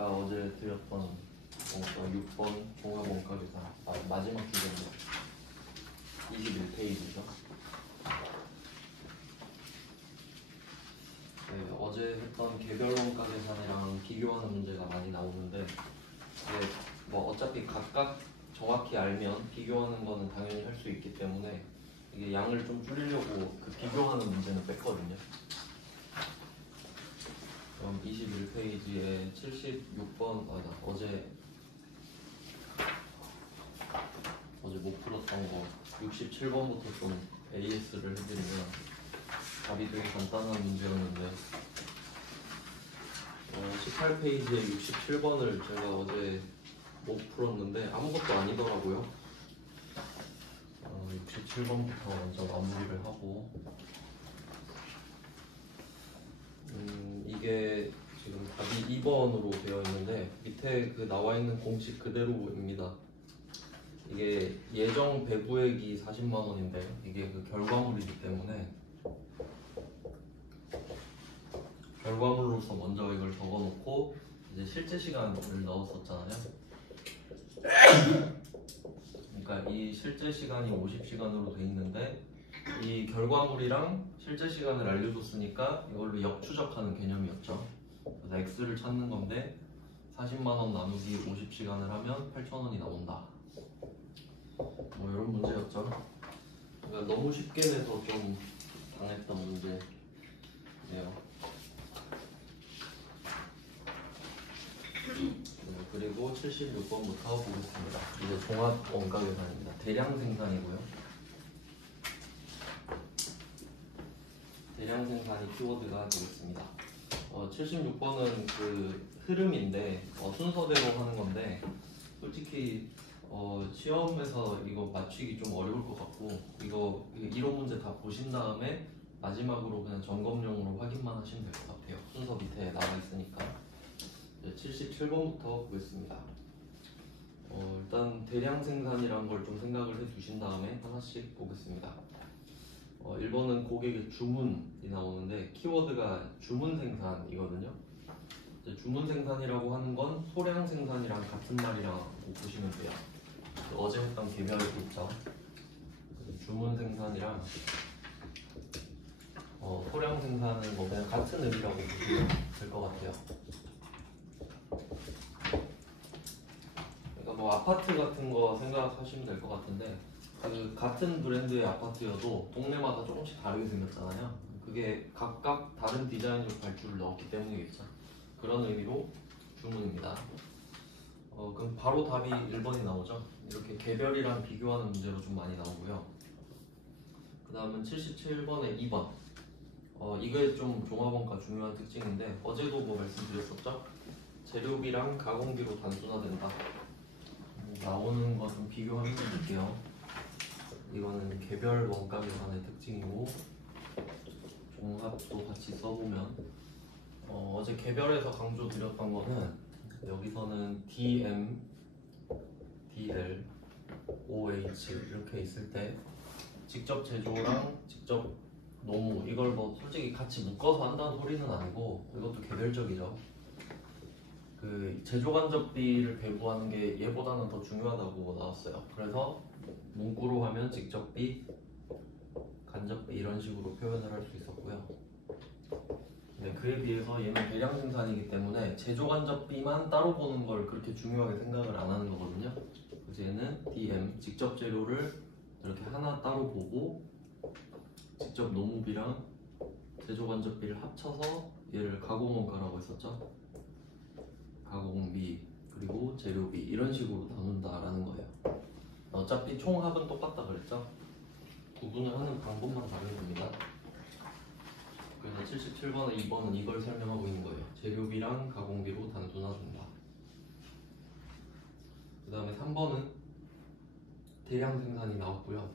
아까 어제 드렸던 원가 6번 종합원가 계산 마지막 주제인데 21페이지죠. 네, 어제 했던 개별 원가 계산이랑 비교하는 문제가 많이 나오는데 뭐 어차피 각각 정확히 알면 비교하는 거는 당연히 할 수 있기 때문에 이게 양을 좀 줄이려고 그 비교하는 문제는 뺐거든요. 그럼 21페이지에 76번 어제 못 풀었던 거 67번부터 좀 AS를 해드리면 답이 되게 간단한 문제였는데 18페이지에 67번을 제가 어제 못 풀었는데 아무것도 아니더라고요. 67번부터 먼저 마무리를 하고 이게 지금 답이 2번으로 되어 있는데 밑에 그 나와 있는 공식 그대로입니다. 이게 예정 배부액이 40만 원인데 이게 그 결과물이기 때문에 결과물로서 먼저 이걸 적어놓고 이제 실제 시간을 넣었었잖아요. 그러니까 이 실제 시간이 50시간으로 돼 있는데 이 결과물이랑 실제 시간을 알려줬으니까 이걸로 역추적하는 개념이었죠. 그래서 x를 찾는 건데 40만 원 나누기 50시간을 하면 8,000원이 나온다. 뭐 이런 문제였죠. 그러니까 너무 쉽게 내서 좀 당했던 문제네요. 그리고 76번부터 보겠습니다. 이제 종합 원가 계산입니다. 대량 생산이고요. 대량 생산이 키워드가 되겠습니다. 76번은 그 흐름인데 순서대로 하는 건데 솔직히 시험에서 이거 맞추기 좀 어려울 것 같고 이거 이론 문제 다 보신 다음에 마지막으로 그냥 점검용으로 확인만 하시면 될 것 같아요. 순서 밑에 나와 있으니까. 77번부터 보겠습니다. 일단 대량 생산이란 걸 좀 생각을 해 두신 다음에 하나씩 보겠습니다. 1번은 고객의 주문이 나오는데 키워드가 주문 생산이거든요. 주문 생산이라고 하는 건 소량 생산이랑 같은 말이라고 보시면 돼요. 어제 했던 개별 있죠. 주문 생산이랑 소량 생산은 뭐 그냥 같은 의미라고 보시면 될 것 같아요. 그러니까 뭐 아파트 같은 거 생각하시면 될 것 같은데 그 같은 브랜드의 아파트여도 동네마다 조금씩 다르게 생겼잖아요. 그게 각각 다른 디자인으로 발주를 넣었기 때문이겠죠. 그런 의미로 주문입니다. 그럼 바로 답이 1번이 나오죠. 이렇게 개별이랑 비교하는 문제로 좀 많이 나오고요. 그 다음은 77번에 2번. 이게 좀 종합원가 중요한 특징인데 어제도 뭐 말씀드렸었죠. 재료비랑 가공비로 단순화된다. 나오는 거 좀 비교하면 볼게요. 이거는 개별 원가 계산의 특징이고 종합도 같이 써보면 어제 개별에서 강조드렸던 거는 여기서는 DM, DL, OH 이렇게 있을 때 직접 제조랑 직접 노무 이걸 뭐 솔직히 같이 묶어서 한다는 소리는 아니고 이것도 개별적이죠. 그 제조 간접비를 배부하는 게 얘보다는 더 중요하다고 나왔어요. 그래서 문구로 하면 직접비, 간접비 이런 식으로 표현을 할 수 있었고요. 네, 그에 비해서 얘는 대량 생산이기 때문에 제조 간접비만 따로 보는 걸 그렇게 중요하게 생각을 안 하는 거거든요. 그래서 얘는 DM, 직접 재료를 이렇게 하나 따로 보고 직접 노무비랑 제조 간접비를 합쳐서 얘를 가공원가라고 했었죠. 가공비 그리고 재료비 이런 식으로 나눈다라는 거예요. 어차피 총합은 똑같다 그랬죠. 구분을 하는 방법만 다른 겁니다. 그래서 77번에 2번은 이걸 설명하고 있는 거예요. 재료비랑 가공비로 단순화된다. 그 다음에 3번은 대량 생산이 나왔고요.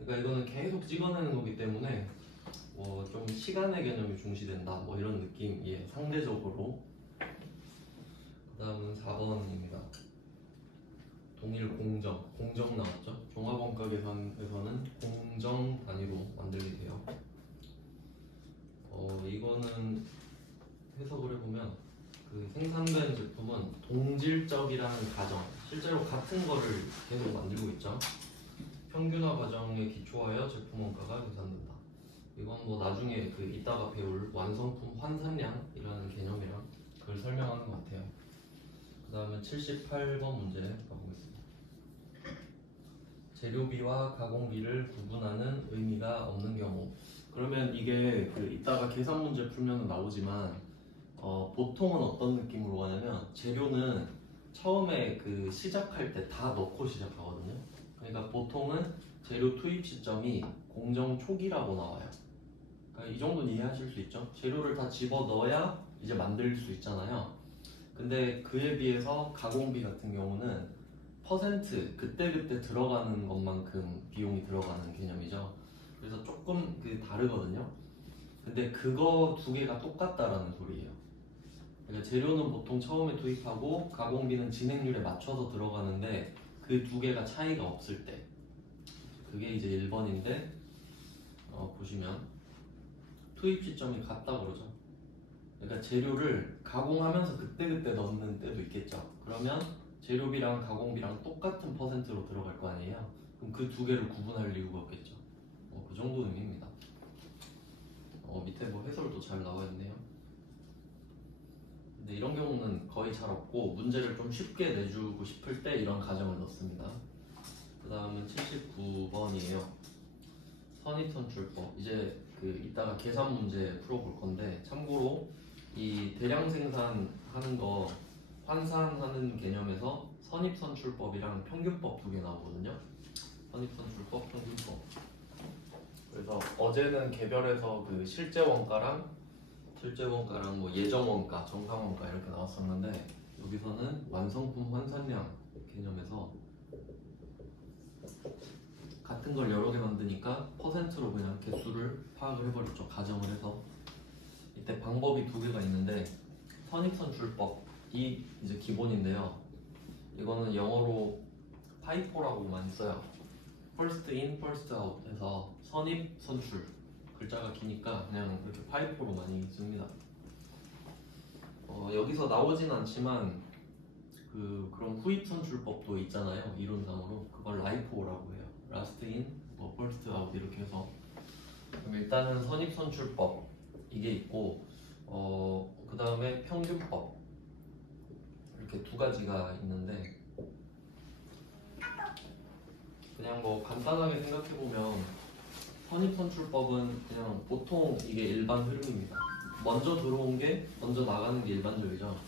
그러니까 이거는 계속 찍어내는 거기 때문에 좀 시간의 개념이 중시된다 뭐 이런 느낌이에요. 상대적으로. 그 다음은 4번입니다. 동일 공정 나왔죠? 종합원가 계산에서는 공정 단위로 만들게 돼요. 이거는 해석을 해보면 그 생산된 제품은 동질적이라는 가정, 실제로 같은 거를 계속 만들고 있죠. 평균화 과정에 기초하여 제품 원가가 계산된다. 이건 뭐 나중에 그 이따가 배울 완성품 환산량이라는 개념이랑 그걸 설명하는 것 같아요. 그 다음에 78번 문제 가보겠습니다. 재료비와 가공비를 구분하는 의미가 없는 경우. 그러면 이게 그 이따가 계산 문제 풀면 나오지만 보통은 어떤 느낌으로 가냐면 재료는 처음에 그 시작할 때 다 넣고 시작하거든요. 그러니까 보통은 재료 투입 시점이 공정 초기라고 나와요. 그러니까 이 정도는 이해하실 수 있죠? 재료를 다 집어 넣어야 이제 만들 수 있잖아요. 근데 그에 비해서 가공비 같은 경우는 퍼센트 그때그때 들어가는 것만큼 비용이 들어가는 개념이죠. 그래서 조금 그 다르거든요. 근데 그거 두 개가 똑같다라는 소리예요. 그러니까 재료는 보통 처음에 투입하고 가공비는 진행률에 맞춰서 들어가는데 그 두 개가 차이가 없을 때 그게 이제 1번인데 보시면 투입 시점이 같다 그러죠. 그러니까 재료를 가공하면서 그때그때 넣는 때도 있겠죠. 그러면 재료비랑 가공비랑 똑같은 퍼센트로 들어갈 거 아니에요. 그럼 그 두 개를 구분할 이유가 없겠죠. 그 정도 의미입니다. 밑에 뭐 해설도 잘 나와 있네요. 근데 이런 경우는 거의 잘 없고 문제를 좀 쉽게 내주고 싶을 때 이런 가정을 넣습니다. 그 다음은 79번이에요. 선입선출법. 이제 그 이따가 계산 문제 풀어볼 건데 참고로 이 대량 생산하는 거 환산하는 개념에서 선입선출법이랑 평균법 두 개 나오거든요. 선입선출법, 평균법. 그래서 어제는 개별에서 그 실제 원가랑 뭐 예정 원가, 정상 원가 이렇게 나왔었는데 여기서는 완성품 환산량 개념에서 같은 걸 여러 개 만드니까 퍼센트로 그냥 개수를 파악을 해버렸죠. 가정을 해서. 이때 방법이 두 개가 있는데 선입선출법이 이제 기본인데요. 이거는 영어로 파이포라고 많이 써요. first in, first out 해서 선입, 선출. 글자가 기니까 그냥 이렇게 파이포로 많이 씁니다. 여기서 나오진 않지만 그런 후입 선출법도 있잖아요. 이론상으로 그걸 라이포라고 해요. last in, 뭐 first out 이렇게 해서. 그럼 일단은 선입 선출법 이게 있고 그 다음에 평균법 이렇게 두 가지가 있는데 그냥 뭐 간단하게 생각해보면 선입선출법은 그냥 보통 이게 일반 흐름입니다. 먼저 들어온 게 먼저 나가는 게 일반적이죠.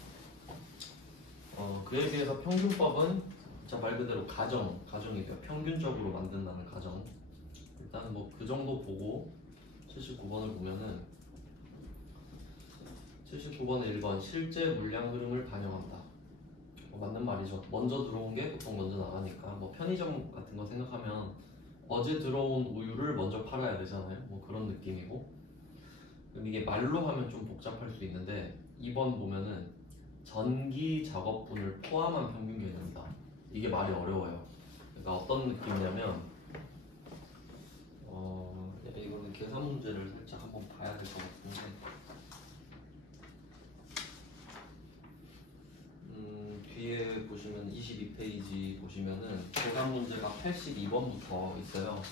그에 비해서 평균법은 진짜 말 그대로 가정이고요. 평균적으로 만든다는 가정. 일단 뭐 그 정도 보고 79번을 보면은 79번에 1번 실제 물량 흐름을 반영한다. 맞는 말이죠. 먼저 들어온 게 보통 먼저 나가니까 뭐 편의점 같은 거 생각하면 어제 들어온 우유를 먼저 팔아야 되잖아요. 뭐 그런 느낌이고. 그럼 이게 말로 하면 좀 복잡할 수 있는데 2번 보면은 전기 작업분을 포함한 평균 개념이다. 이게 말이 어려워요. 그러니까 어떤 느낌이냐면 이거는 계산 문제를 살짝 한번 봐야 될 것 같은데 뒤에 보시면 22페이지 보시면은 계산 문제가 82번부터 있어요.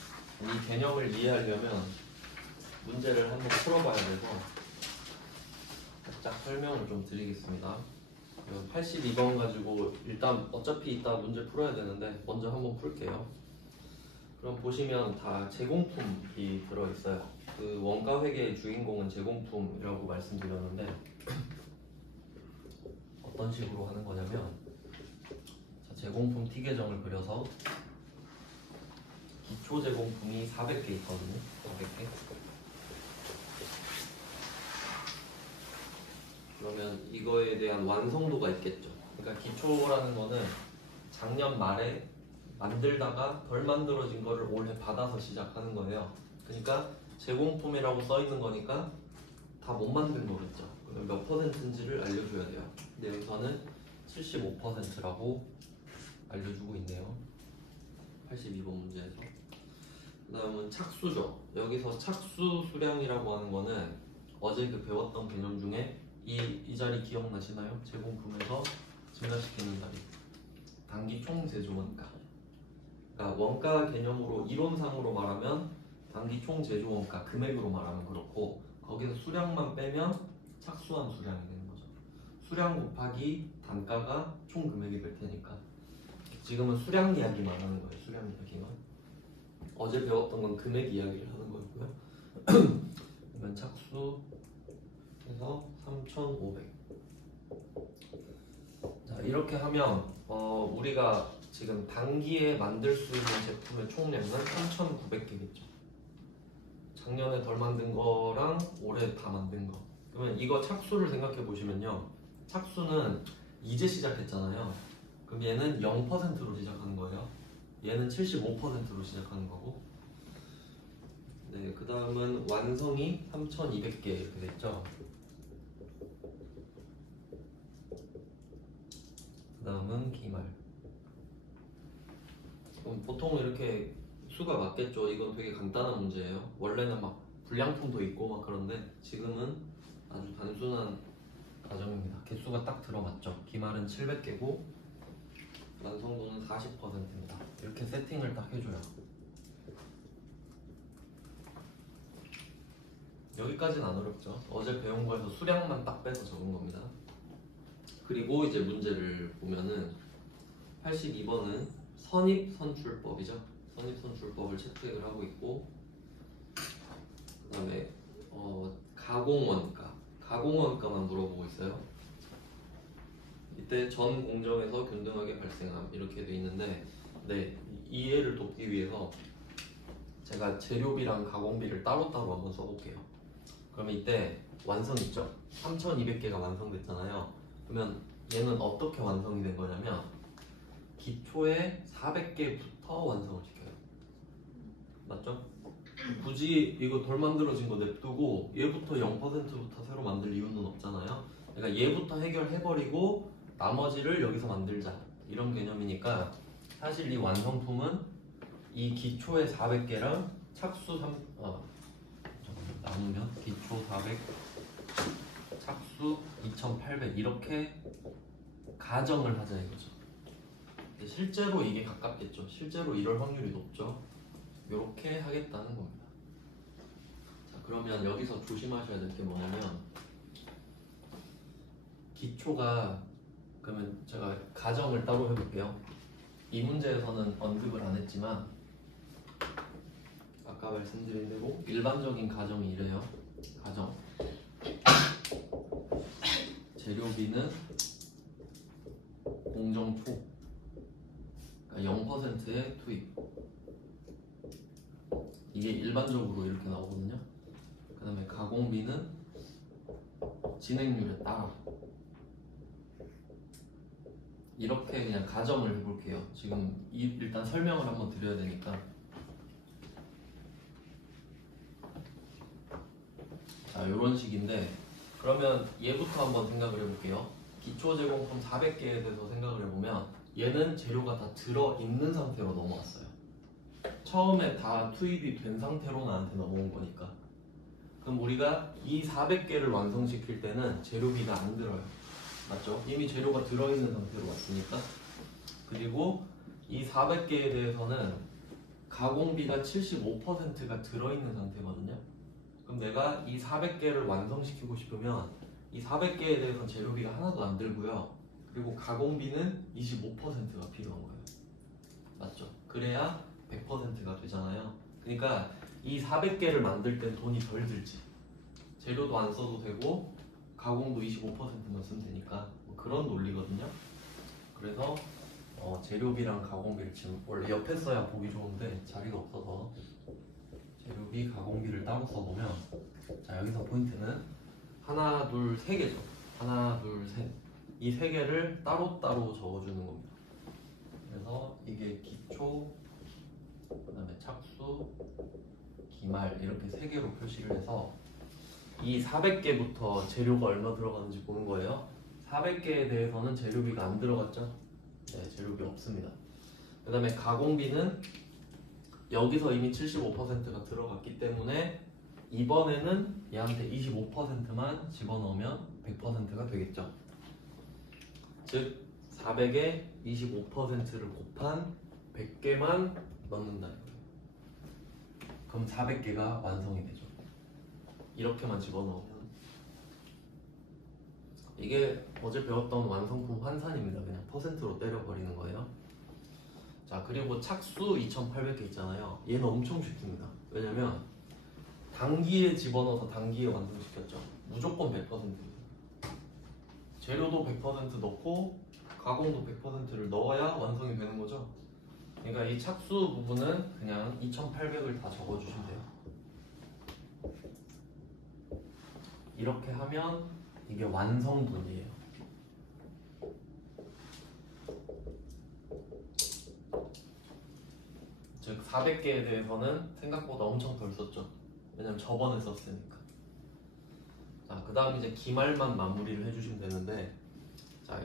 이 개념을 이해하려면 문제를 한번 풀어봐야 돼서 살짝 설명을 좀 드리겠습니다. 82번 가지고 일단 어차피 이따 문제 풀어야 되는데 먼저 한번 풀게요. 그럼 보시면 다 제공품이 들어있어요. 그 원가 회계의 주인공은 제공품이라고 말씀드렸는데 어떤 식으로 하는 거냐면 제공품 T 계정을 그려서 기초 제공품이 400개 있거든요. 400개. 그러면 이거에 대한 완성도가 있겠죠. 그러니까 기초라는 거는 작년 말에 만들다가 덜 만들어진 거를 올해 받아서 시작하는 거예요. 그러니까 제공품이라고 써 있는 거니까 다 못 만든 거겠죠. 그러면 몇 퍼센트인지를 알려줘야 돼요. 근데 여기서는 75%라고 알려주고 있네요. 82번 문제에서. 그 다음은 착수죠. 여기서 착수 수량이라고 하는 거는 어제 그 배웠던 개념 중에 이 자리 기억나시나요? 제공품에서 증가시키는 자리. 단기 총 제조 원가. 그러니까 원가 개념으로 이론상으로 말하면 단기 총 제조 원가 금액으로 말하면 그렇고, 거기서 수량만 빼면 착수한 수량이 되는 거죠. 수량 곱하기 단가가 총 금액이 될 테니까 지금은 수량 이야기만 하는 거예요. 수량 이야기만. 어제 배웠던 건 금액 이야기를 하는 거였고요. 그러면 착수해서 3,500. 자, 이렇게 하면 우리가 지금 단기에 만들 수 있는 제품의 총량은 3,900개겠죠. 작년에 덜 만든 거랑 올해 다 만든 거. 그러면 이거 착수를 생각해 보시면요. 착수는 이제 시작했잖아요. 그럼 얘는 0%로 시작하는 거예요. 얘는 75%로 시작하는 거고. 네, 그 다음은 완성이 3,200개 이렇게 됐죠. 그 다음은 기말. 그럼 보통 이렇게 수가 맞겠죠. 이건 되게 간단한 문제예요. 원래는 막 불량품도 있고 막 그런데 지금은 아주 단순한 과정입니다. 개수가 딱 들어맞죠. 기말은 700개고 완성도는 40%입니다. 이렇게 세팅을 딱 해줘요. 여기까지는 안 어렵죠. 어제 배운 거에서 수량만 딱 빼서 적은 겁니다. 그리고 이제 문제를 보면은 82번은 선입선출법이죠. 선입선출법을 채택을 하고 있고, 그 다음에 가공원가, 가공원가만 물어보고 있어요. 이때 전 공정에서 균등하게 발생함 이렇게 돼 있는데, 네, 이해를 돕기 위해서 제가 재료비랑 가공비를 따로따로 한번 써볼게요. 그러면 이때 완성 있죠? 3,200개가 완성됐잖아요. 그러면 얘는 어떻게 완성이 된 거냐면 기초에 400개부터 완성을 시켜요. 맞죠? 굳이 이거 덜 만들어진 거 냅두고 얘부터 0%부터 새로 만들 이유는 없잖아요. 그러니까 얘부터 해결해버리고 나머지를 여기서 만들자 이런 개념이니까, 사실 이 완성품은 이 기초에 400개랑 착수 나누면 기초 400 착수 2800 이렇게 가정을 하자 이거죠. 실제로 이게 가깝겠죠. 실제로 이럴 확률이 높죠. 이렇게 하겠다는 겁니다. 자, 그러면 여기서 조심하셔야 될 게 뭐냐면, 기초가, 그러면 제가 가정을 따로 해볼게요. 이 문제에서는 언급을 안 했지만 아까 말씀드린 대로 일반적인 가정이 이래요. 가정 재료비는 공정초, 그러니까 0%의 투입. 이게 일반적으로 이렇게 나오거든요. 그 다음에 가공비는 진행률에 따라. 이렇게 그냥 가정을 해볼게요. 지금 일단 설명을 한번 드려야 되니까. 자, 이런 식인데, 그러면 얘부터 한번 생각을 해볼게요. 기초 제공품 400개에 대해서 생각을 해보면 얘는 재료가 다 들어있는 상태로 넘어왔어요. 처음에 다 투입이 된 상태로 나한테 넘어온 거니까. 그럼 우리가 이 400개를 완성시킬 때는 재료비가 안 들어요. 맞죠? 이미 재료가 들어있는 상태로 왔으니까. 그리고 이 400개에 대해서는 가공비가 75%가 들어있는 상태거든요. 그럼 내가 이 400개를 완성시키고 싶으면 이 400개에 대해서는 재료비가 하나도 안 들고요. 그리고 가공비는 25%가 필요한 거예요. 맞죠? 그래야 100%가 되잖아요. 그러니까 이 400개를 만들 땐 돈이 덜 들지. 재료도 안 써도 되고 가공도 25%만 쓰면 되니까 뭐 그런 논리거든요. 그래서 재료비랑 가공비를 지금 원래 옆에 써야 보기 좋은데 자리가 없어서 재료비, 가공비를 따로 써보면, 자, 여기서 포인트는 하나, 둘, 세 개죠. 하나, 둘, 셋. 이 세 개를 따로따로 적어주는 겁니다. 그래서 이게 기초, 그 다음에 착수, 기말 이렇게 세 개로 표시를 해서 이 400개부터 재료가 얼마 들어가는지 보는 거예요. 400개에 대해서는 재료비가 안 들어갔죠? 네, 재료비 없습니다. 그 다음에 가공비는 여기서 이미 75%가 들어갔기 때문에 이번에는 얘한테 25%만 집어넣으면 100%가 되겠죠. 즉 400에 25%를 곱한 100개만 넣는다. 그럼 400개가 완성이 되죠. 이렇게만 집어넣으면. 이게 어제 배웠던 완성품 환산입니다. 그냥 퍼센트로 때려버리는 거예요. 자, 그리고 착수 2800개 있잖아요. 얘는 엄청 쉽습니다. 왜냐면 단기에 집어넣어서 단기에 완성시켰죠. 무조건 100%입니다. 재료도 100% 넣고 가공도 100%를 넣어야 완성이 되는 거죠. 그러니까 이 착수 부분은 그냥 2800을 다 적어주시면 돼요. 이렇게 하면 이게 완성분이에요. 즉 400개에 대해서는 생각보다 엄청 덜 썼죠. 왜냐면 저번에 썼으니까. 자, 그 다음 이제 기말만 마무리를 해주시면 되는데, 자,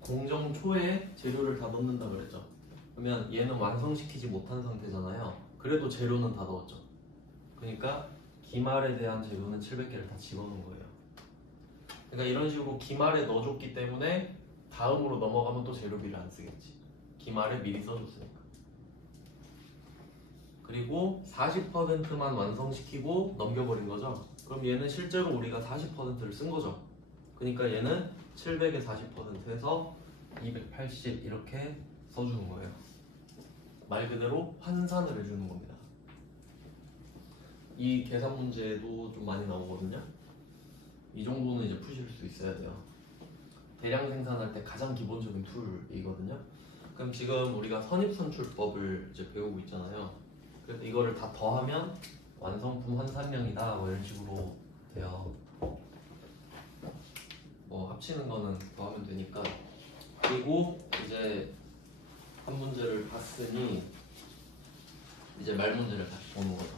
공정 초에 재료를 다 넣는다 그랬죠. 그러면 얘는 완성시키지 못한 상태잖아요. 그래도 재료는 다 넣었죠. 그러니까 기말에 대한 재료는 700개를 다 집어넣은 거예요. 그러니까 이런 식으로 기말에 넣어줬기 때문에 다음으로 넘어가면 또 재료비를 안 쓰겠지. 기말에 미리 써줬으니까. 그리고 40%만 완성시키고 넘겨버린 거죠. 그럼 얘는 실제로 우리가 40%를 쓴 거죠. 그러니까 얘는 700에 40%에서 280 이렇게 써주는 거예요. 말 그대로 환산을 해주는 겁니다. 이 계산 문제도 좀 많이 나오거든요. 이 정도는 이제 푸실 수 있어야 돼요. 대량 생산할 때 가장 기본적인 툴이거든요. 그럼 지금 우리가 선입선출법을 이제 배우고 있잖아요. 그래서 이거를 다 더하면 완성품 환산량이다 뭐 이런 식으로 돼요. 뭐 합치는 거는 더하면 되니까. 그리고 이제 한 문제를 봤으니 이제 말 문제를 다시 보는 거죠.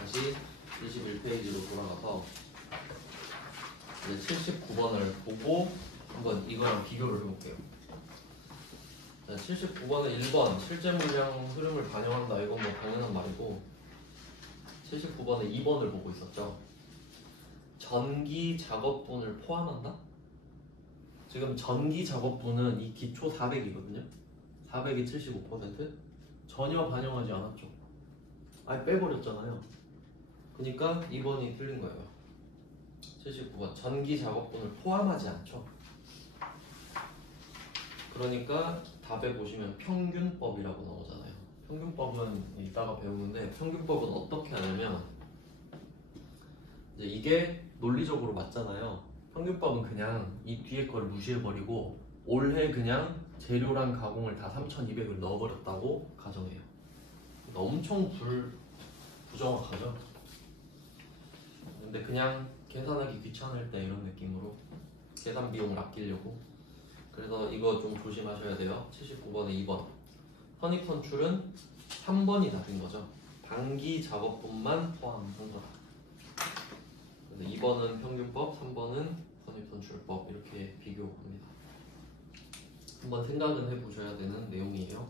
다시 21페이지로 돌아가서 이제 79번을 보고 한번 이거랑 비교를 해볼게요. 79번은 1번 실제 물량 흐름을 반영한다. 이건 뭐 당연한 말이고, 79번은 2번을 보고 있었죠. 전기 작업분을 포함한다? 지금 전기 작업분은 이 기초 400이거든요. 400이 75%? 전혀 반영하지 않았죠. 아예 빼버렸잖아요. 그러니까 2번이 틀린 거예요. 79번 전기 작업분을 포함하지 않죠. 그러니까 답에 보시면 평균법이라고 나오잖아요. 평균법은 이따가 배우는데, 평균법은 어떻게 하냐면 이제 이게 논리적으로 맞잖아요. 평균법은 그냥 이 뒤에 거를 무시해버리고 올해 그냥 재료랑 가공을 다 3200을 넣어버렸다고 가정해요. 그러니까 엄청 부정확하죠. 근데 그냥 계산하기 귀찮을 때 이런 느낌으로 계산 비용을 아끼려고. 그래서 이거 좀 조심하셔야 돼요. 79번에 2번 선입선출은 3번이 답인 거죠. 단기 작업분만 포함한 거다. 그래서 2번은 평균법, 3번은 선입선출법 이렇게 비교합니다. 한번 생각은 해보셔야 되는 내용이에요.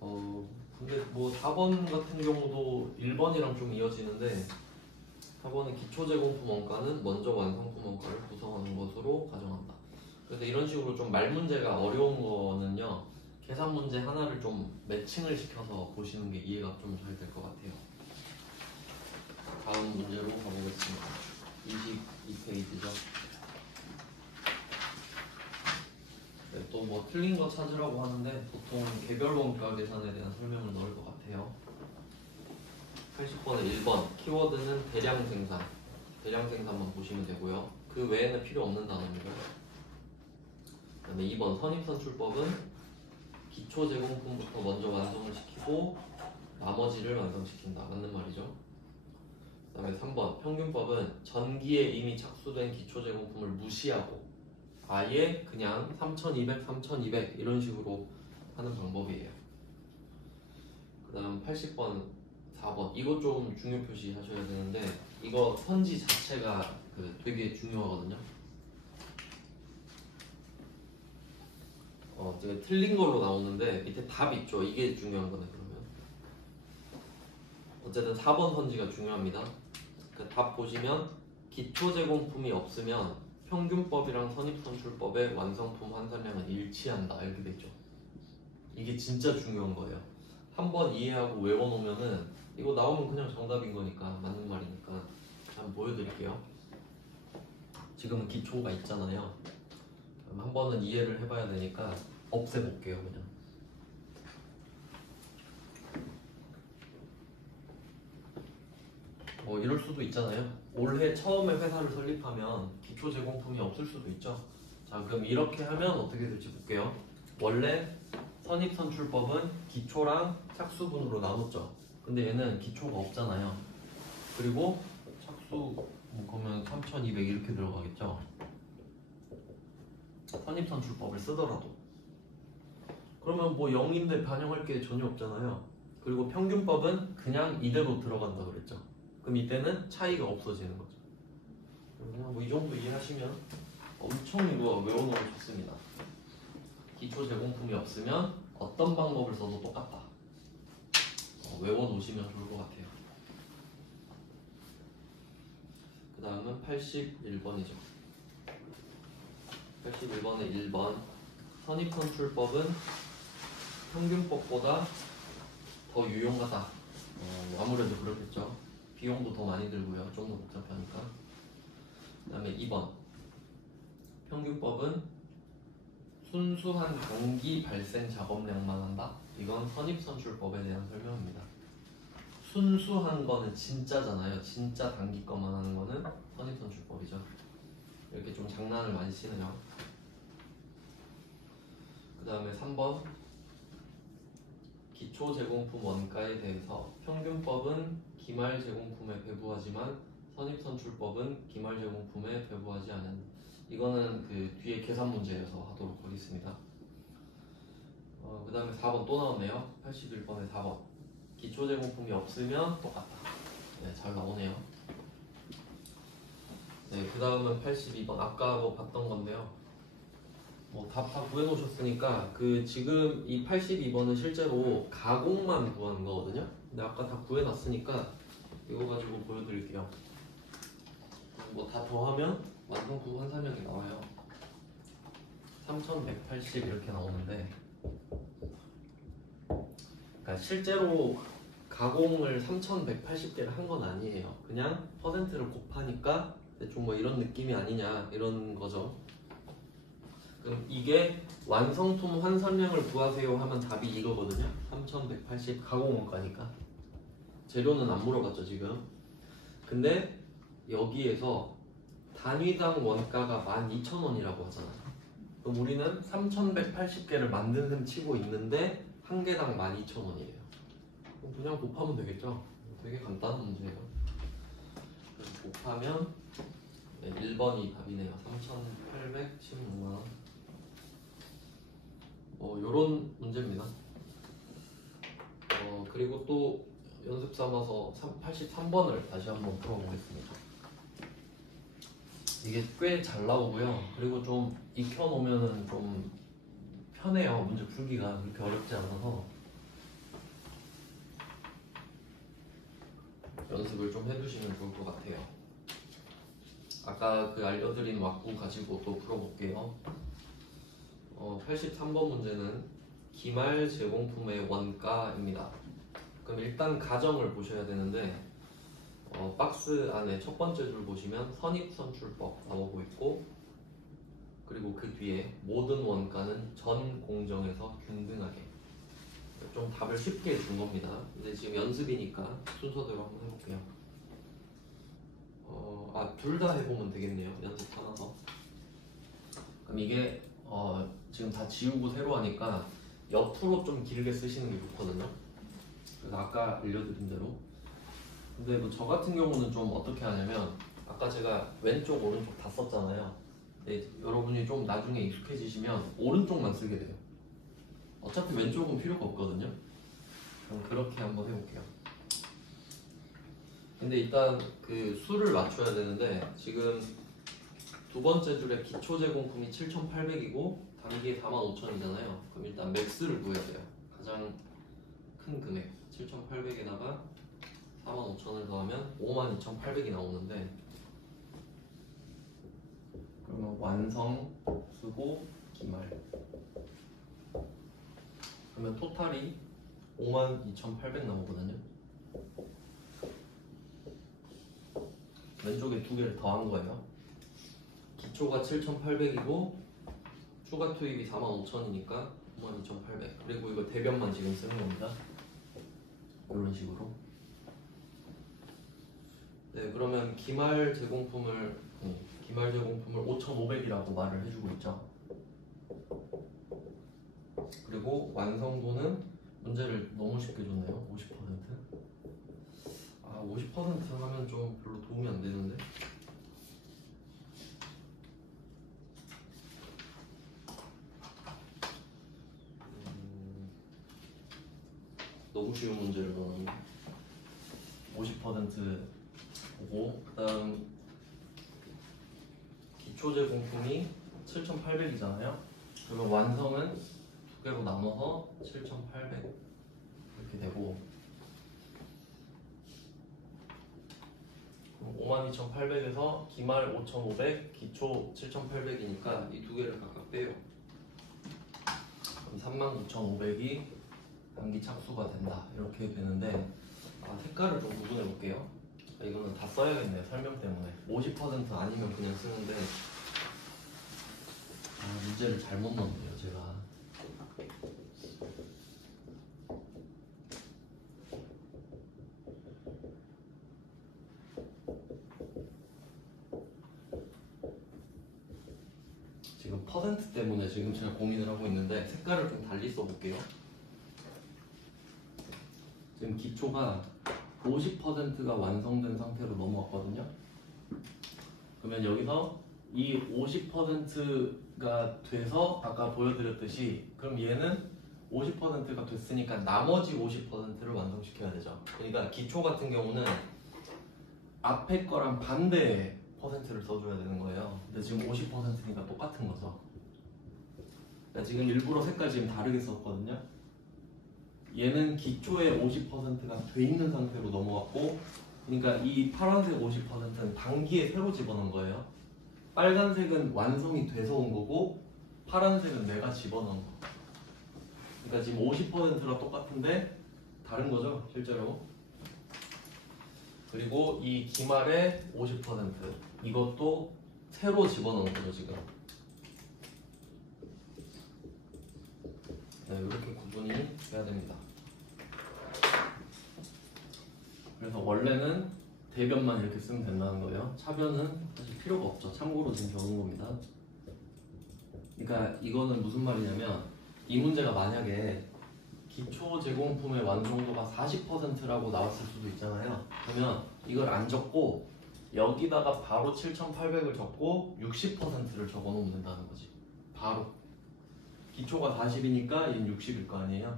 근데 뭐 4번 같은 경우도 1번이랑 좀 이어지는데, 4번은 기초제공품 원가는 먼저 완성품 원가를 구성하는 것으로 가정한다. 그래서 이런 식으로 좀 말 문제가 어려운 거는요, 계산 문제 하나를 좀 매칭을 시켜서 보시는 게 이해가 좀 잘 될 것 같아요. 다음 문제로 가보겠습니다. 22페이지죠. 네, 또 뭐 틀린 거 찾으라고 하는데 보통 개별 원가 계산에 대한 설명을 넣을 것 같아요. 80번에 1번 키워드는 대량 생산. 대량 생산만 보시면 되고요. 그 외에는 필요 없는 단어입니다. 그다음에 2번 선입선출법은 기초 제공품부터 먼저 완성을 시키고 나머지를 완성시킨다. 맞는 말이죠. 그다음에 3번 평균법은 전기에 이미 착수된 기초 제공품을 무시하고 아예 그냥 3200, 3200 이런 식으로 하는 방법이에요. 그 다음 80번 4번 이거 좀 중요 표시 하셔야 되는데, 이거 선지 자체가 되게 중요하거든요. 제가 틀린 걸로 나오는데 밑에 답 있죠. 이게 중요한 거네. 그러면 어쨌든 4번 선지가 중요합니다. 그 답 보시면 기초 제공품이 없으면 평균법이랑 선입선출법의 완성품 환산량은 일치한다 이렇게 되죠. 이게 진짜 중요한 거예요. 한번 이해하고 외워놓으면은 이거 나오면 그냥 정답인 거니까 맞는 말이니까 한번 보여드릴게요. 지금은 기초가 있잖아요. 그럼 한 번은 이해를 해봐야 되니까 없애볼게요 그냥. 뭐 이럴 수도 있잖아요. 올해 처음에 회사를 설립하면 기초 제공품이 없을 수도 있죠. 자 그럼 이렇게 하면 어떻게 될지 볼게요. 원래 선입선출법은 기초랑 착수분으로 나눴죠. 근데 얘는 기초가 없잖아요. 그리고 착수 뭐 그러면 3200 이렇게 들어가겠죠. 선입선출법을 쓰더라도 그러면 뭐 0인데 반영할 게 전혀 없잖아요. 그리고 평균법은 그냥 이대로 들어간다 그랬죠. 그럼 이때는 차이가 없어지는 거죠. 그냥 뭐 이 정도 이해하시면 엄청 이거 외워놓으면 좋습니다. 기초 제공품이 없으면 어떤 방법을 써도 똑같다. 외워놓으시면 좋을 것 같아요. 그 다음은 81번이죠. 81번의 1번 선입선출법은 평균법보다 더 유용하다. 아무래도 그렇겠죠. 비용도 더 많이 들고요. 좀 더 복잡하니까. 그 다음에 2번 평균법은 순수한 단기 발생 작업량만 한다. 이건 선입선출법에 대한 설명입니다. 순수한 거는 진짜잖아요. 진짜 단기 것만 하는 거는 선입선출법이죠. 이렇게 좀 장난을 많이 치네요. 그 다음에 3번 기초 제공품 원가에 대해서 평균법은 기말 제공품에 배부하지만 선입선출법은 기말 제공품에 배부하지 않는다. 이거는 그 뒤에 계산 문제여서 하도록 하겠습니다. 그 다음에 4번 또 나왔네요. 81번에 4번 기초 제공품이 없으면 똑같다. 네, 잘 나오네요. 네, 그 다음은 82번 아까 뭐 봤던 건데요. 뭐 답 다 구해놓으셨으니까 그 지금 이 82번은 실제로 가공만 구하는 거거든요. 근데 아까 다 구해놨으니까 이거 가지고 보여드릴게요. 뭐 다 더하면 완성품 환산량이 나와요. 3180 이렇게 나오는데, 그러니까 실제로 가공을 3180개를 한 건 아니에요. 그냥 퍼센트를 곱하니까 대충 뭐 이런 느낌이 아니냐 이런 거죠. 그럼 이게 완성품 환산량을 구하세요 하면 답이 이거거든요. 3180 가공 원가니까. 재료는 안 물어봤죠 지금. 근데 여기에서 단위당 원가가 12,000원이라고 하잖아요. 그럼 우리는 3180개를 만든 셈 치고 있는데 한 개당 12,000원이에요. 그럼 그냥 곱하면 되겠죠? 되게 간단한 문제예요. 그래서 곱하면 1번이 답이네요. 3,816만원. 요런 문제입니다. 그리고 또 연습 삼아서 83번을 다시 한번 풀어보겠습니다. 이게 꽤 잘 나오고요. 그리고 좀 익혀놓으면 좀 편해요. 문제 풀기가 그렇게 어렵지 않아서 연습을 좀 해두시면 좋을 것 같아요. 아까 그 알려드린 왁구 가지고 또 풀어볼게요. 83번 문제는 기말 제공품의 원가입니다. 그럼 일단 가정을 보셔야 되는데 박스 안에 첫 번째 줄 보시면 선입선출법 나오고 있고, 그리고 그 뒤에 모든 원가는 전 공정에서 균등하게. 좀 답을 쉽게 준 겁니다. 근데 지금 연습이니까 순서대로 한번 해볼게요. 둘 다 해보면 되겠네요. 연습 하나서. 그럼 이게 지금 다 지우고 새로 하니까 옆으로 좀 길게 쓰시는 게 좋거든요. 그래서 아까 알려드린 대로. 근데 뭐 저 같은 경우는 좀 어떻게 하냐면, 아까 제가 왼쪽 오른쪽 다 썼잖아요. 근데 여러분이 좀 나중에 익숙해지시면 오른쪽만 쓰게 돼요. 어차피 왼쪽은 필요가 없거든요. 그럼 그렇게 한번 해볼게요. 근데 일단 그 수를 맞춰야 되는데, 지금 두 번째 줄에 기초 제공품이 7,800이고 단기에 45,000이잖아요. 그럼 일단 맥스를 구해야 돼요. 가장 큰 금액 7,800에다가 45,000을 더하면 52,800이 나오는데, 그러면 완성 쓰고 기말, 그러면 토탈이 52,800 나오거든요. 왼쪽에 두 개를 더한 거예요. 기초가 7,800이고 추가 투입이 45,000이니까 52,800. 그리고 이거 대변만 지금 쓰는 겁니다. 이런 식으로. 네, 그러면 기말 제공품을 5,500이라고 말을 해주고 있죠. 그리고 완성도는 문제를 너무 쉽게 줬네요. 50%. 50% 하면 좀 별로 도움이 안 되는데. 너무 쉬운 문제를 넣었네. 50% 보고, 그 다음 기초 제공품이 7,800이잖아요. 그러면 완성은 두 개로 나눠서 7,800 이렇게 되고, 52,800에서 기말 5,500, 기초 7,800이니까 이 두 개를 각각 빼요. 그럼 39,500이 단기 착수가 된다 이렇게 되는데, 색깔을 좀 구분해 볼게요. 이거는 다 써야겠네요. 설명 때문에. 50% 아니면 그냥 쓰는데 문제를 잘못 넣었네요 제가. 지금 퍼센트 때문에 지금 제가 고민을 하고 있는데, 색깔을 좀 달리 써볼게요. 지금 기초가 50%가 완성된 상태로 넘어왔거든요. 그러면 여기서 이 50%가 돼서 아까 보여드렸듯이, 그럼 얘는 50%가 됐으니까 나머지 50%를 완성시켜야 되죠. 그러니까 기초 같은 경우는 앞에 거랑 반대의 퍼센트를 써줘야 되는 거예요. 근데 지금 50%니까 똑같은 거죠. 그러니까 지금 일부러 색깔 지금 다르게 썼거든요. 얘는 기초의 50%가 돼 있는 상태로 넘어왔고, 그러니까 이 파란색 50%는 단기에 새로 집어넣은 거예요. 빨간색은 완성이 돼서 온 거고, 파란색은 내가 집어넣은 거. 그러니까 지금 50%랑 똑같은데 다른 거죠, 실제로. 그리고 이 기말의 50% 이것도 새로 집어넣은 거죠, 지금. 네, 이렇게 구분이 돼야 됩니다. 그래서 원래는 대변만 이렇게 쓰면 된다는 거예요. 차변은 사실 필요가 없죠. 참고로 지금 적은 겁니다. 그러니까 이거는 무슨 말이냐면, 이 문제가 만약에 기초 제공품의 완성도가 40%라고 나왔을 수도 있잖아요. 그러면 이걸 안 적고 여기다가 바로 7,800을 적고 60%를 적어 놓으면 된다는 거지. 바로. 기초가 40이니까 얘는 60일 거 아니에요.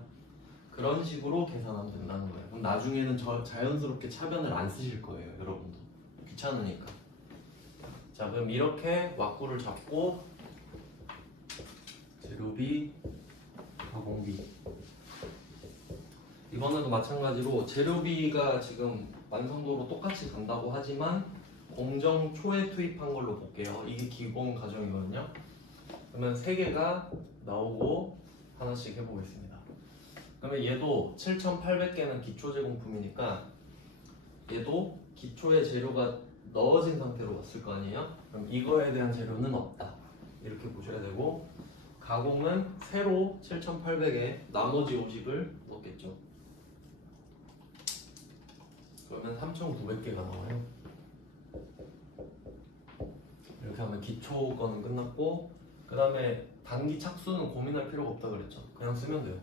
그런 식으로 계산하면 된다는 거예요. 그럼 나중에는 자연스럽게 차변을 안 쓰실 거예요, 여러분도. 귀찮으니까. 자, 그럼 이렇게 왁구를 잡고 재료비, 가공비. 이번에도 마찬가지로 재료비가 지금 완성도로 똑같이 간다고 하지만 공정 초에 투입한 걸로 볼게요. 이게 기본 과정이거든요. 그러면 3개가 나오고 하나씩 해보겠습니다. 그러면 얘도 7,800개는 기초 제공품이니까 얘도 기초의 재료가 넣어진 상태로 왔을 거 아니에요? 그럼 이거에 대한 재료는 없다. 이렇게 보셔야 되고, 가공은 새로 7,800에 나머지 50을 넣겠죠. 그러면 3,900개가 나와요. 이렇게 하면 기초 거는 끝났고, 그 다음에 단기 착수는 고민할 필요가 없다 그랬죠. 그냥 쓰면 돼요.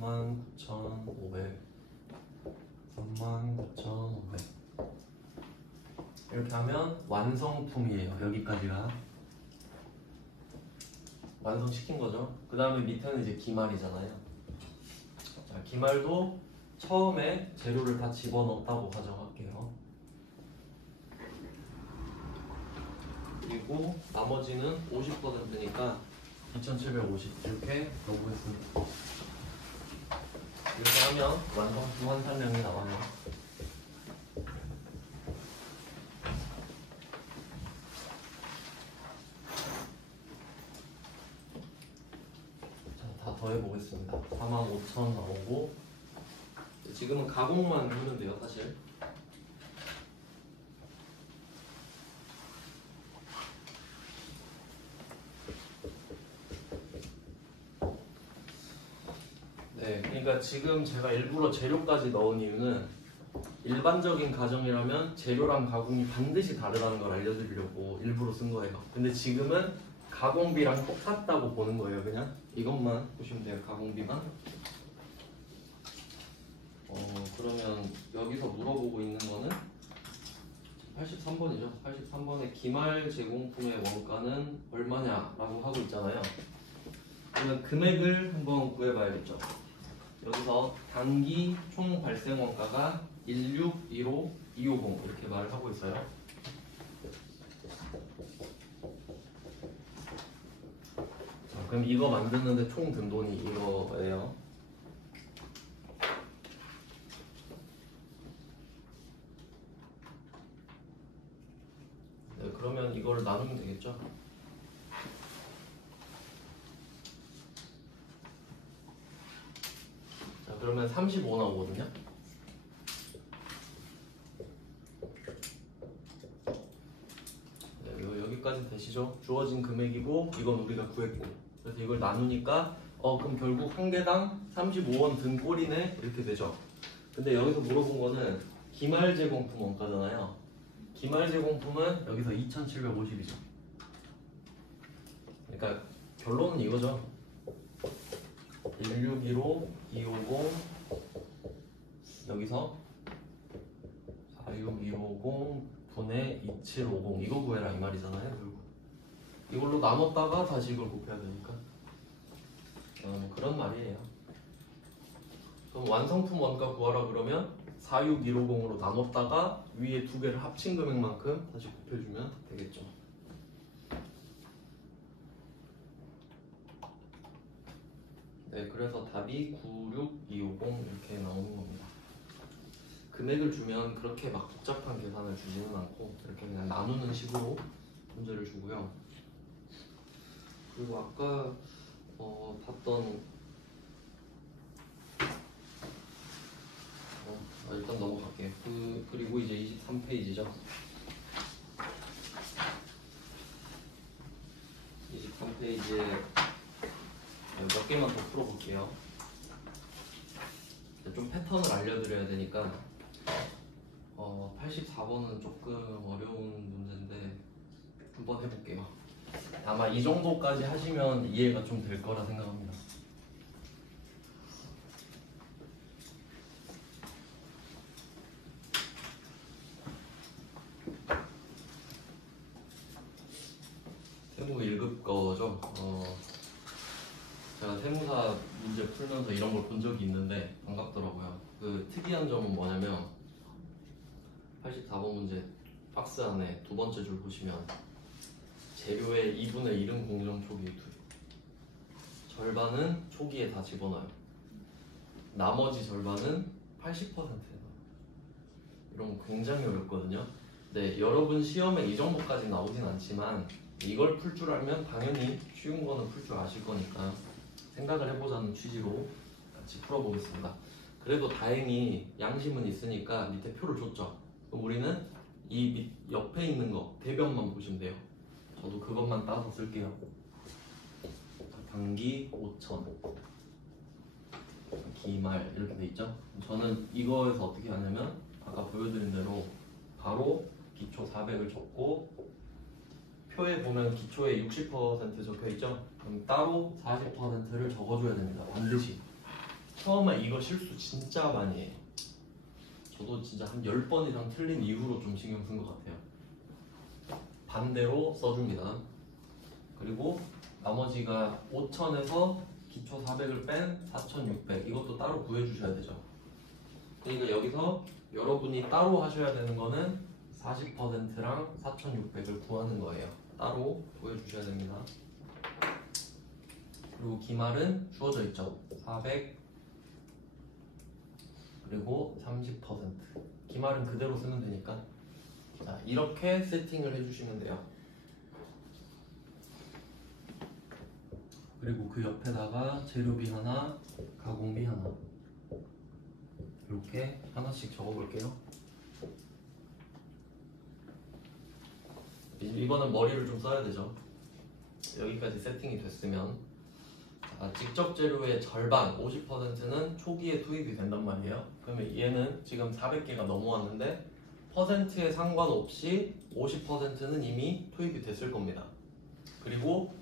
39,500, 39,500. 이렇게 하면 완성품이에요. 여기까지가 완성시킨 거죠. 그 다음에 밑에는 이제 기말이잖아요. 자, 기말도 처음에 재료를 다 집어넣었다고 가정할게요. 그리고 나머지는 50%니까 2,750 이렇게 넣어보겠습니다. 이렇게 하면 완성품 환산량이 나와요. 더해보겠습니다. 45,000 나오고, 지금은 가공만 하면 돼요, 사실. 네, 그러니까 지금 제가 일부러 재료까지 넣은 이유는 일반적인 가정이라면 재료랑 가공이 반드시 다르다는 걸 알려드리려고 일부러 쓴 거예요. 근데 지금은 가공비랑 똑같다고 보는 거예요. 그냥 이것만 보시면 돼요. 가공비만. 그러면 여기서 물어보고 있는 거는 83번이죠. 83번에 기말 제공품의 원가는 얼마냐라고 하고 있잖아요. 그러면 금액을 한번 구해봐야겠죠. 여기서 단기 총 발생 원가가 1615, 250 이렇게 말을 하고 있어요. 자, 그럼 이거 만드는데 총 든 돈이 이거예요. 네, 그러면 이걸 나누면 되겠죠. 자, 그러면 35 나오거든요. 여기까지 되시죠? 주어진 금액이고 이건 우리가 구했고, 그래서 이걸 나누니까 그럼 결국 한 개당 35원 든 꼴이네 이렇게 되죠. 근데 여기서 물어본 거는 기말 제공품 원가잖아요. 기말 제공품은 여기서 2,750이죠. 그러니까 결론은 이거죠. 1615, 250 여기서 46150 분의 2750 이거 구해라 이 말이잖아요. 결국 이걸로 나눴다가 다시 이걸 곱해야 되니까 그런 말이에요. 그럼 완성품 원가 구하라 그러면 46150으로 나눴다가 위에 두 개를 합친 금액만큼 다시 곱해주면 되겠죠. 네, 그래서 답이 96250 이렇게 나오는 겁니다. 금액을 주면 그렇게 막 복잡한 계산을 주지는 않고 이렇게 그냥 나누는 식으로 문제를 주고요. 그리고 아까 봤던 일단 넘어갈게요. 그리고 이제 23페이지죠. 23페이지에 몇 개만 더 풀어볼게요. 좀 패턴을 알려드려야 되니까 84번은 조금 어려운 문제인데 한번 해볼게요. 아마 이 정도까지 하시면 이해가 좀 될 거라 생각합니다. 세무 1급 거죠. 제가 세무사 문제 풀면서 이런 걸 본 적이 있는데 반갑더라고요. 그 특이한 점은 뭐냐면 84번 문제 박스 안에 두 번째 줄 보시면 재료의 2분의 1은 공정 초기 절반은 초기에 다 집어넣어요. 나머지 절반은 80%에 넣어요. 이런 거 굉장히 어렵거든요. 네, 여러분 시험에 이 정도까지 나오진 않지만 이걸 풀 줄 알면 당연히 쉬운 거는 풀 줄 아실 거니까 생각을 해보자는 취지로 같이 풀어보겠습니다. 그래도 다행히 양심은 있으니까 밑에 표를 줬죠. 그럼 우리는 이 옆에 있는 거 대변만 보시면 돼요. 저도 그것만 따서 쓸게요. 단기 5,000 기말 이렇게 돼 있죠. 저는 이거에서 어떻게 하냐면 아까 보여드린 대로 바로 기초 400을 적고 표에 보면 기초에 60% 적혀 있죠. 그럼 따로 40%를 적어줘야 됩니다. 반드시. 처음에 이거 실수 진짜 많이 해요. 저도 진짜 한 10번 이상 틀린 이후로 좀 신경 쓴 것 같아요. 반대로 써줍니다. 그리고 나머지가 5,000에서 기초 400을 뺀 4,600 이것도 따로 구해주셔야 되죠. 그러니까 여기서 여러분이 따로 하셔야 되는 거는 40%랑 4,600을 구하는 거예요. 따로 구해주셔야 됩니다. 그리고 기말은 주어져 있죠. 400 그리고 30% 기말은 그대로 쓰면 되니까 자, 이렇게 세팅을 해주시면 돼요. 그리고 그 옆에다가 재료비 하나, 가공비 하나 이렇게 하나씩 적어볼게요. 이거는 머리를 좀 써야 되죠. 여기까지 세팅이 됐으면 직접 재료의 절반 50%는 초기에 투입이 된단 말이에요. 그러면 얘는 지금 400개가 넘어왔는데 퍼센트에 상관없이 50%는 이미 투입이 됐을 겁니다. 그리고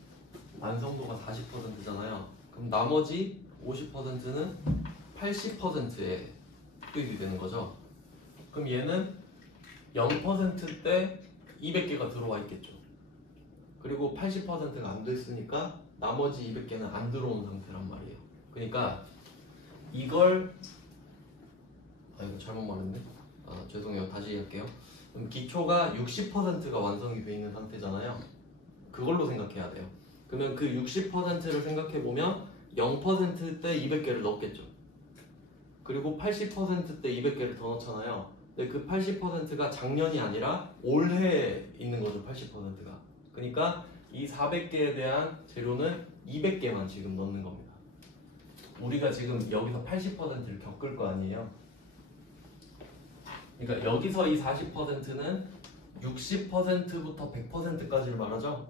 완성도가 40%잖아요. 그럼 나머지 50%는 80%에 투입이 되는 거죠. 그럼 얘는 0%때 200개가 들어와 있겠죠. 그리고 80%가 안 됐으니까 나머지 200개는 안 들어온 상태란 말이에요. 그러니까 이걸 이거 잘못 말했네. 죄송해요. 다시 할게요. 그럼 기초가 60%가 완성이 돼 있는 상태잖아요. 그걸로 생각해야 돼요. 그러면 그 60%를 생각해 보면 0%때 200개를 넣겠죠. 그리고 80%때 200개를 더 넣잖아요. 근데 그 80%가 작년이 아니라 올해에 있는 거죠. 80%가. 그러니까 이 400개에 대한 재료는 200개만 지금 넣는 겁니다. 우리가 지금 여기서 80%를 겪을 거 아니에요. 그러니까 여기서 이 40%는 60%부터 100%까지를 말하죠.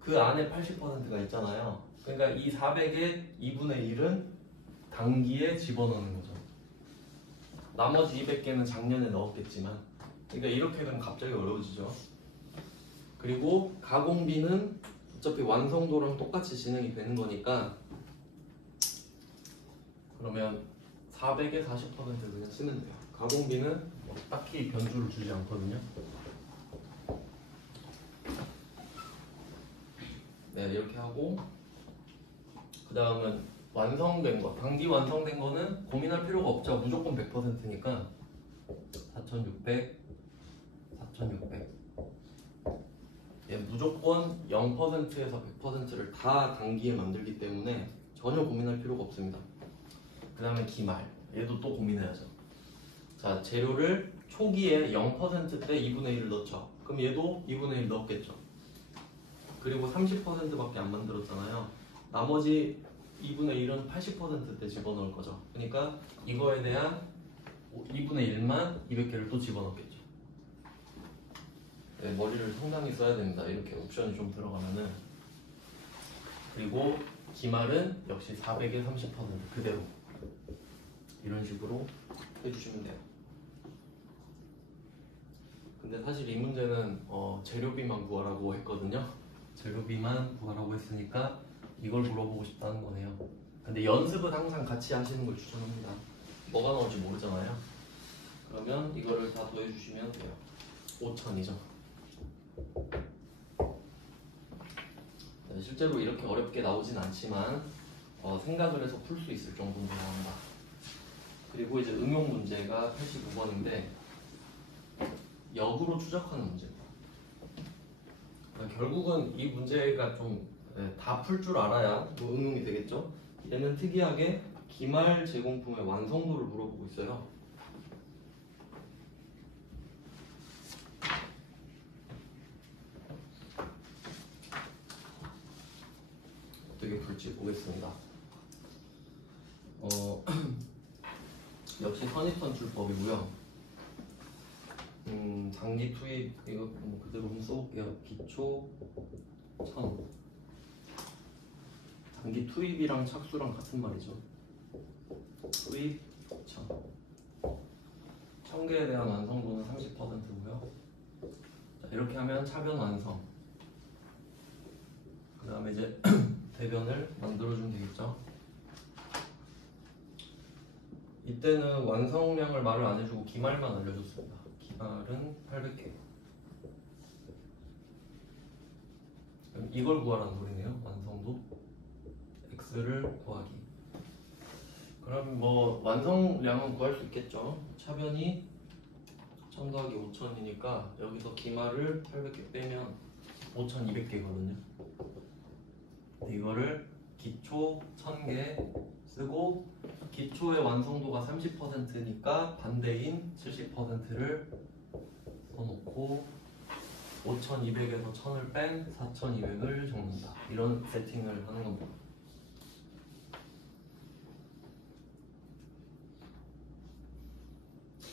그 안에 80%가 있잖아요. 그러니까 이 400의 2분의 1은 당기에 집어넣는 거죠. 나머지 200개는 작년에 넣었겠지만, 그러니까 이렇게 되면 갑자기 어려워지죠. 그리고 가공비는 어차피 완성도랑 똑같이 진행이 되는 거니까, 그러면 400에 40% 그냥 쓰면 돼요. 가공비는 딱히 변수를 주지 않거든요. 네, 이렇게 하고 그 다음은 완성된 거, 단기 완성된 거는 고민할 필요가 없죠. 무조건 100%니까 4600, 4600. 예, 무조건 0%에서 100%를 다 단기에 만들기 때문에 전혀 고민할 필요가 없습니다. 그 다음에 기말, 얘도 또 고민해야죠. 자, 재료를 초기에 0%때 2분의 1을 넣죠. 그럼 얘도 2분의 1 넣었겠죠. 그리고 30%밖에 안 만들었잖아요. 나머지 2분의 1은 80%때 집어넣을 거죠. 그러니까 이거에 대한 2분의 1만 200개를 또 집어넣겠죠. 네, 머리를 상당히 써야 됩니다. 이렇게 옵션이 좀 들어가면은. 그리고 기말은 역시 400에 30% 그대로 이런 식으로 해주시면 돼요. 근데 사실 이 문제는 재료비만 구하라고 했거든요. 재료비만 구하라고 했으니까 이걸 물어보고 싶다는 거네요. 근데 연습은 항상 같이 하시는 걸 추천합니다. 뭐가 나올지 모르잖아요. 그러면 이거를 다 더해주시면 돼요. 5000이죠. 네, 실제로 이렇게 어렵게 나오진 않지만 생각을 해서 풀 수 있을 정도는 나온다. 그리고 이제 응용 문제가 89번인데 역으로 추적하는 문제입니다. 결국은 이 문제가 좀 다 풀 줄 알아야 뭐 응용이 되겠죠. 얘는 특이하게 기말 제공품의 완성도를 물어보고 있어요. 어떻게 풀지 보겠습니다. 역시 선입선출법이고요. 단기 투입 이거 뭐 그대로 한번 써볼게요. 기초 1000. 단기 투입이랑 착수랑 같은 말이죠. 투입 1000. 1000개에 대한 완성도는 30%고요. 자, 이렇게 하면 차변 완성. 그 다음에 이제 대변을 만들어주면 되겠죠. 이때는 완성량을 말을 안 해주고 기말만 알려줬습니다. 기말은 800개. 이걸 구하라는 소리네요. 완성도 x를 구하기. 그럼 뭐 완성량은 구할 수 있겠죠. 차변이 1000 더하기 5000이니까 여기서 기말을 800개 빼면 5200개거든요. 이거를 기초 1000개 쓰고 기초의 완성도가 30%니까 반대인 70%를 써놓고 5200에서 1000을 뺀 4200을 적는다. 이런 세팅을 하는 겁니다.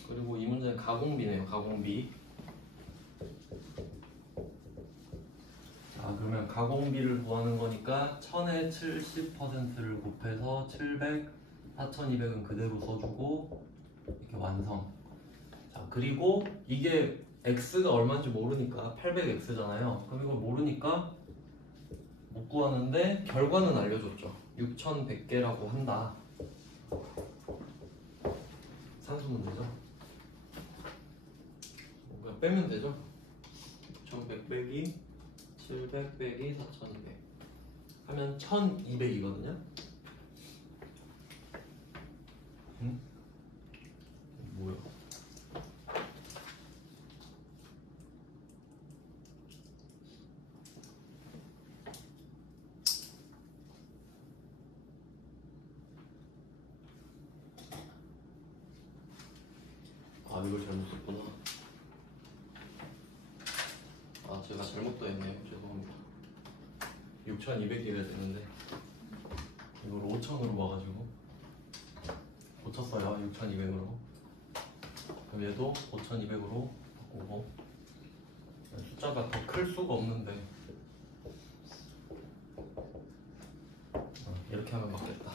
그리고 이 문제는 가공비네요. 가공비. 자, 그러면 가공비를 구하는 거니까 1000에 70%를 곱해서 700, 4200은 그대로 써주고 이렇게 완성. 자, 그리고 이게 x가 얼마인지 모르니까 800x잖아요. 그럼 이걸 모르니까 못 구하는데 결과는 알려줬죠. 6100개라고 한다. 산수 문제죠. 그냥 빼면 되죠. 6100 빼기 700 빼기 4200 하면 1200이거든요. 응? 뭐야? 아, 이걸 잘못 썼구나. 아, 제가 잘못 더했네요. 죄송합니다. 6200개가 되는데 이걸 5000으로 봐가지고 고쳤어요. 6200으로. 그럼 얘도 5200으로 바꾸고 숫자가 더 클 수가 없는데 이렇게 하면 맞겠다.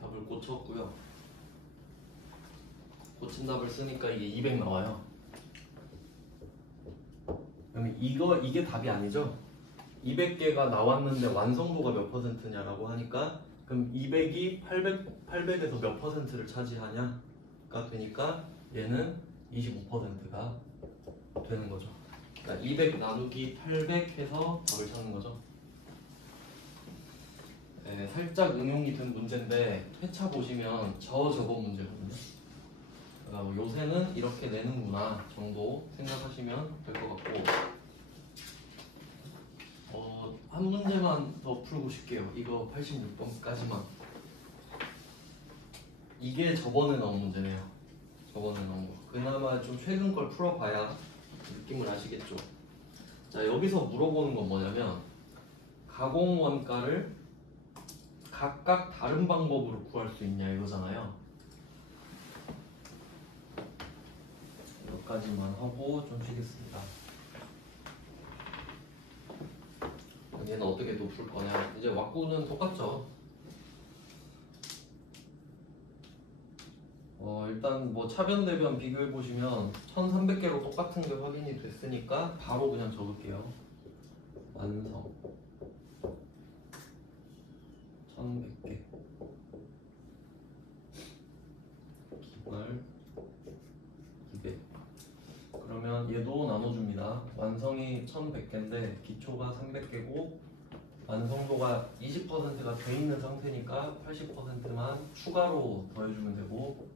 답을 고쳤고요. 고친 답을 쓰니까 이게 200 나와요. 그럼 이게 답이 아니죠? 200개가 나왔는데 완성도가 몇 %냐라고 하니까 그럼 200이 800에서 몇 %를 차지하냐가 되니까 얘는 25%가 되는 거죠. 그러니까 200 나누기 800 해서 답을 찾는 거죠. 네, 살짝 응용이 된 문제인데 회차 보시면 저번 문제거든요. 그러니까 요새는 이렇게 내는구나 정도 생각하시면 될 것 같고 한 문제만 더 풀고 싶게요. 이거 86번까지만. 이게 저번에 나온 문제네요. 저번에 나온 거. 그나마 좀 최근 걸 풀어봐야 느낌을 아시겠죠. 자, 여기서 물어보는 건 뭐냐면 가공 원가를 각각 다른 방법으로 구할 수 있냐 이거잖아요. 여기까지만 하고 좀 쉬겠습니다. 얘는 어떻게 또 풀 거냐. 이제 왁구는 똑같죠. 일단 뭐 차변 대변 비교해 보시면 1300개로 똑같은 게 확인이 됐으니까 바로 그냥 적을게요. 완성 1100개 기말 200. 그러면 얘도 나눠줍니다. 완성이 1100개인데 기초가 300개고 완성도가 20%가 돼 있는 상태니까 80%만 추가로 더해주면 되고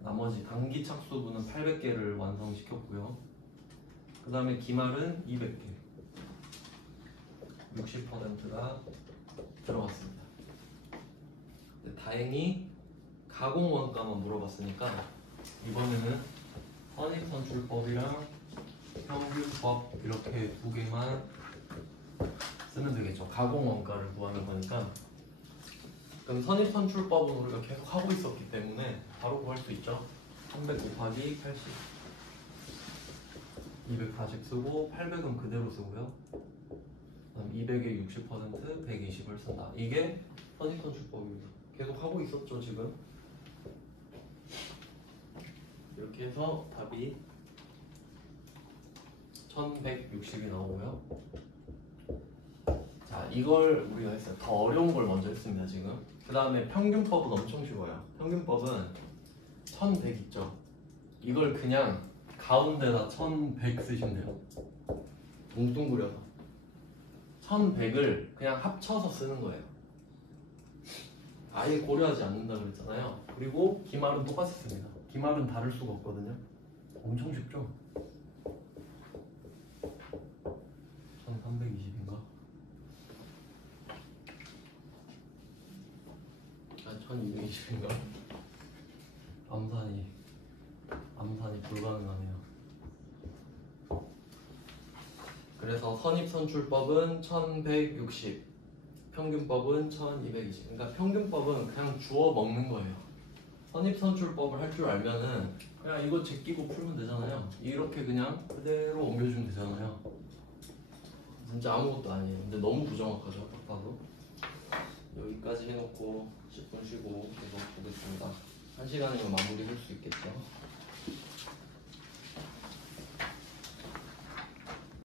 나머지 단기 착수분은 800개를 완성시켰고요. 그 다음에 기말은 200개 60%가 들어갔습니다. 다행히 가공 원가만 물어봤으니까 이번에는 선입선출법이랑 평균법 이렇게 두 개만 쓰면 되겠죠. 가공 원가를 구하는 거니까. 그럼 선입선출법은 우리가 계속 하고 있었기 때문에 바로 구할 수 있죠. 300 곱하기 80 240 쓰고 800은 그대로 쓰고요. 그다음 200의 60% 120을 쓴다. 이게 선입선출법입니다. 계속 하고 있었죠 지금. 이렇게 해서 답이 1160이 나오고요. 자, 이걸 우리가 했어요. 더 어려운 걸 먼저 했습니다 지금. 그 다음에 평균법은 엄청 쉬워요. 평균법은 1100 있죠. 이걸 그냥 가운데다 1100 쓰시면 돼요. 뭉뚱그려서 1100을 그냥 합쳐서 쓰는 거예요. 아예 고려하지 않는다 그랬잖아요. 그리고 기말은 똑같이 씁니다. 기말은 다를 수가 없거든요. 엄청 쉽죠? 1320인가? 아, 1220인가? 암산이 불가능하네요. 그래서 선입선출법은 1160, 평균법은 1220. 그러니까 평균법은 그냥 주워 먹는 거예요. 선입선출법을 할 줄 알면은 그냥 이거 제끼고 풀면 되잖아요. 이렇게 그냥 그대로 옮겨주면 되잖아요. 진짜 아무것도 아니에요. 근데 너무 부정확하죠, 딱 봐도. 여기까지 해놓고 10분 쉬고 계속 보겠습니다. 1시간이면 마무리 할 수 있겠죠.